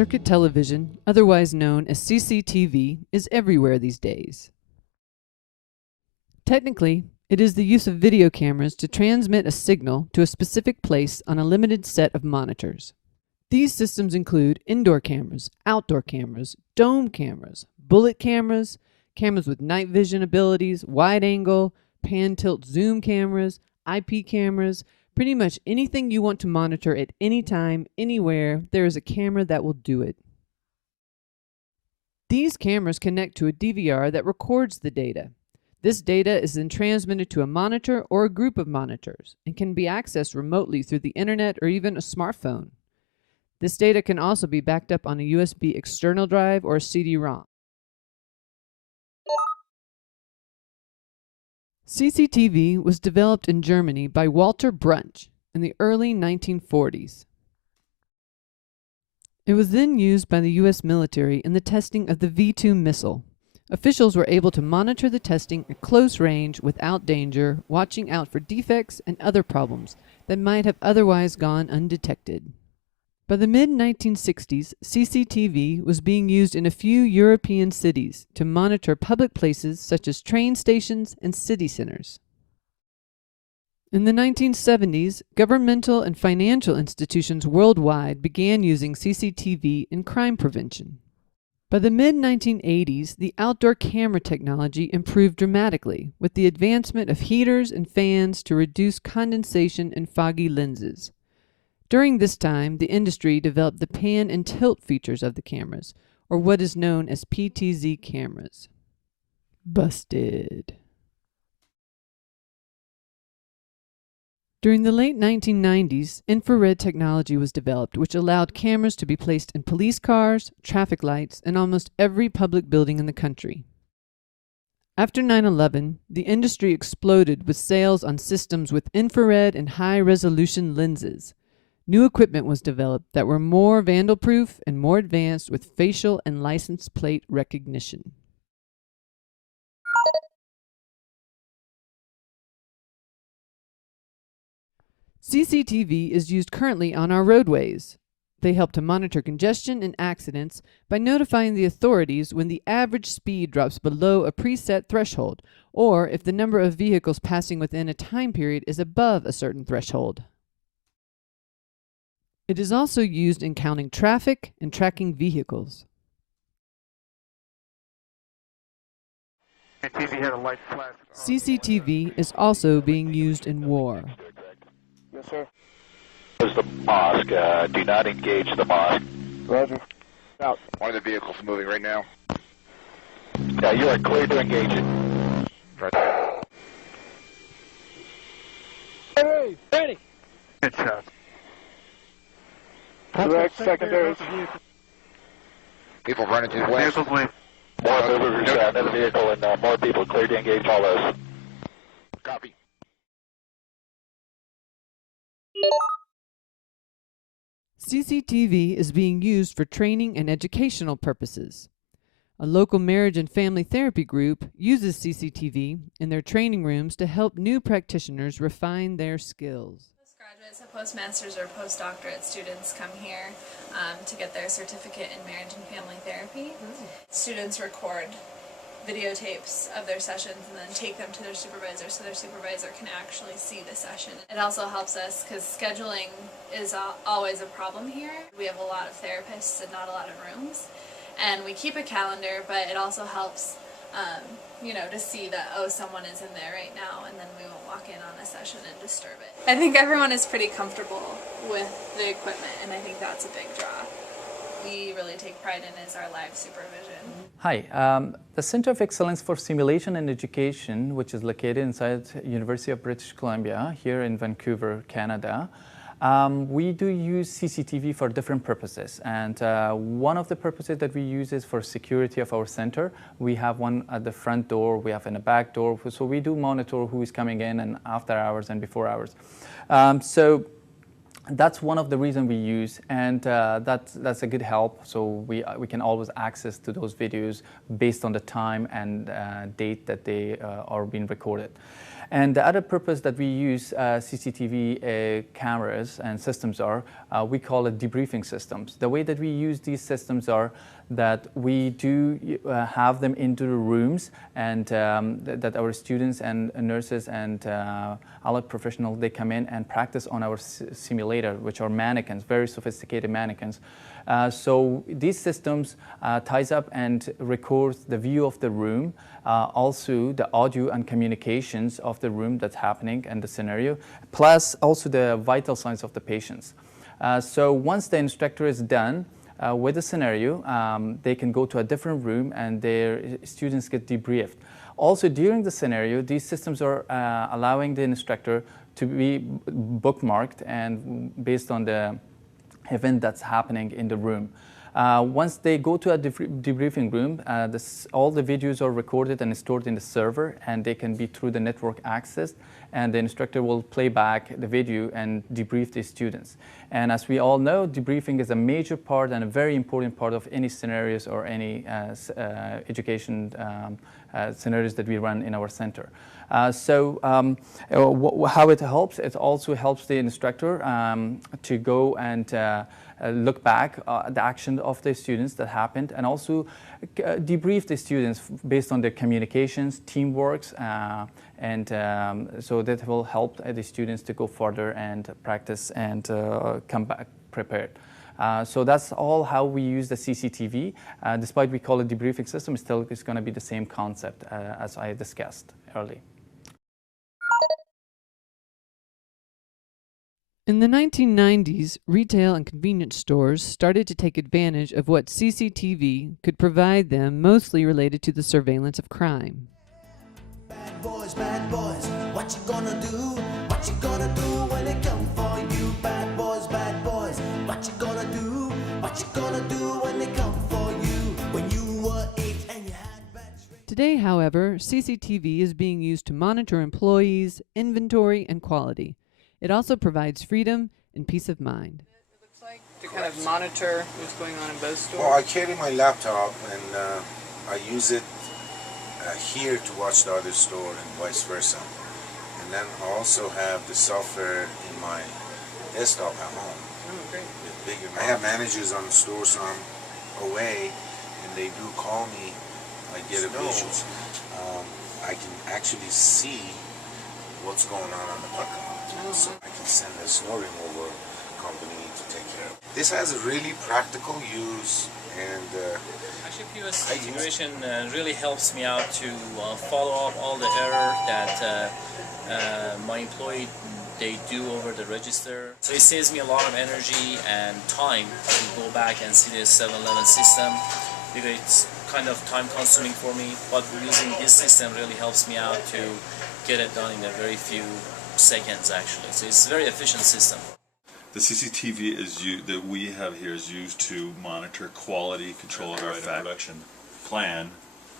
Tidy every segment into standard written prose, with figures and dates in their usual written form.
Closed-circuit television, otherwise known as CCTV, is everywhere these days. Technically, it is the use of video cameras to transmit a signal to a specific place on a limited set of monitors. These systems include indoor cameras, outdoor cameras, dome cameras, bullet cameras, cameras with night vision abilities, wide angle, pan tilt zoom cameras, IP cameras. Pretty much anything you want to monitor at any time, anywhere, there is a camera that will do it. These cameras connect to a DVR that records the data. This data is then transmitted to a monitor or a group of monitors and can be accessed remotely through the internet or even a smartphone. This data can also be backed up on a USB external drive or a CD-ROM. CCTV was developed in Germany by Walter Brunch in the early 1940s. It was then used by the U.S. military in the testing of the V-2 missile. Officials were able to monitor the testing at close range without danger, watching out for defects and other problems that might have otherwise gone undetected. By the mid-1960s, CCTV was being used in a few European cities to monitor public places such as train stations and city centers. In the 1970s, governmental and financial institutions worldwide began using CCTV in crime prevention. By the mid-1980s, the outdoor camera technology improved dramatically with the advancement of heaters and fans to reduce condensation and foggy lenses. During this time, the industry developed the pan and tilt features of the cameras, or what is known as PTZ cameras. Busted. During the late 1990s, infrared technology was developed, which allowed cameras to be placed in police cars, traffic lights, and almost every public building in the country. After 9/11, the industry exploded with sales on systems with infrared and high-resolution lenses. New equipment was developed that were more vandal-proof and more advanced with facial and license plate recognition. CCTV is used currently on our roadways. They help to monitor congestion and accidents by notifying the authorities when the average speed drops below a preset threshold, or if the number of vehicles passing within a time period is above a certain threshold. It is also used in counting traffic and tracking vehicles. CCTV is also being used in war. Yes, sir. Is the mosque. Do not engage the mosque. Roger. Out. One of the vehicles moving right now. Yeah, you are clear to engage it. Right. Hey! Ready! Good shot. Direct secondaries. People running to the west. More movers in the vehicle and more people clear to engage all those. Copy. CCTV is being used for training and educational purposes. A local marriage and family therapy group uses CCTV in their training rooms to help new practitioners refine their skills. Postgraduates, postmasters, or postdoctorate students come here to get their certificate in marriage and family therapy. Students record videotapes of their sessions and then take them to their supervisor so their supervisor can actually see the session. It also helps us because scheduling is always a problem here. We have a lot of therapists and not a lot of rooms, and we keep a calendar, but it also helps to see that, oh, someone is in there right now, and then we won't walk in on a session and disturb it. I think everyone is pretty comfortable with the equipment, and I think that's a big draw. We really take pride in is our live supervision. Hi, the Center of Excellence for Simulation and Education, which is located inside University of British Columbia here in Vancouver, Canada, we do use CCTV for different purposes, and one of the purposes that we use is for security of our center. We have one at the front door, we have in the back door, so we do monitor who is coming in and after hours and before hours. that's one of the reasons we use, and that's a good help. So we can always access to those videos based on the time and date that they are being recorded. And the other purpose that we use CCTV cameras and systems are, we call it debriefing systems. The way that we use these systems are that we do have them into the rooms, and that our students and nurses and allied professionals, they come in and practice on our simulator, which are mannequins, very sophisticated mannequins. So these systems ties up and records the view of the room, also the audio and communications of the room that's happening and the scenario, plus also the vital signs of the patients. So once the instructor is done with the scenario, they can go to a different room and their students get debriefed. Also during the scenario, these systems are allowing the instructor to be bookmarked and based on the event that's happening in the room. Once they go to a debriefing room, all the videos are recorded and stored in the server, and they can be through the network accessed, and the instructor will play back the video and debrief the students. And as we all know, debriefing is a major part and a very important part of any scenarios or any education scenarios that we run in our center. How it helps, it also helps the instructor to go and look back the action of the students that happened, and also debrief the students based on their communications, teamwork, and so that will help the students to go further and practice and come back prepared. So that's all how we use the CCTV. Despite we call it debriefing system, still it's going to be the same concept as I discussed earlier. In the 1990s, retail and convenience stores started to take advantage of what CCTV could provide them, mostly related to the surveillance of crime. Bad boys, what you gonna do? What you gonna do when they come for you? Bad boys, what you gonna do? What you gonna do when they come for you? When you were 8 and you had bad tricks. Today, however, CCTV is being used to monitor employees, inventory, and quality. It also provides freedom and peace of mind. It looks like to kind of monitor what's going on in both stores. Well, I carry my laptop and I use it here to watch the other store and vice versa. And then I also have the software in my desktop at home. Oh, great. With bigger. I have managers on the store, so I'm away, and they do call me. I get a visual. I can actually see what's going on the parking lot. So I can send a snow removal company to take care of it. This has a really practical use, and actually POS integration really helps me out to follow up all the error that my employee they do over the register. So it saves me a lot of energy and time to go back and see the 7-Eleven system, because it's kind of time consuming for me, but using this system really helps me out to get it done in a very few seconds actually. So it's a very efficient system. The CCTV that we have here is used to monitor quality control of our production plan,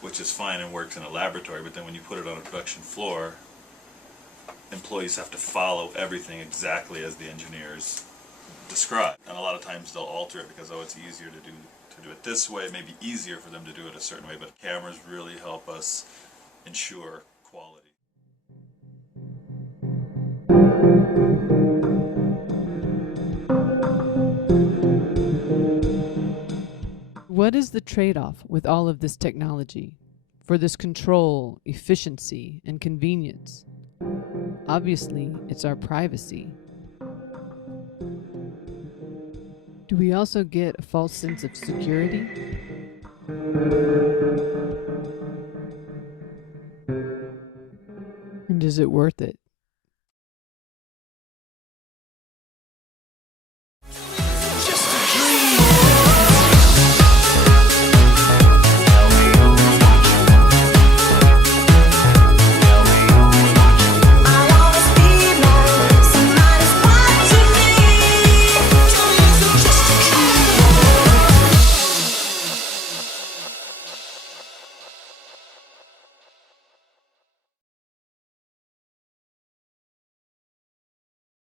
which is fine and works in a laboratory, but then when you put it on a production floor, employees have to follow everything exactly as the engineers describe. And a lot of times they'll alter it because, oh, it's easier to do it this way. It may be easier for them to do it a certain way, but cameras really help us ensure quality. What is the trade-off with all of this technology for this control, efficiency, and convenience? Obviously, it's our privacy. Do we also get a false sense of security? And is it worth it?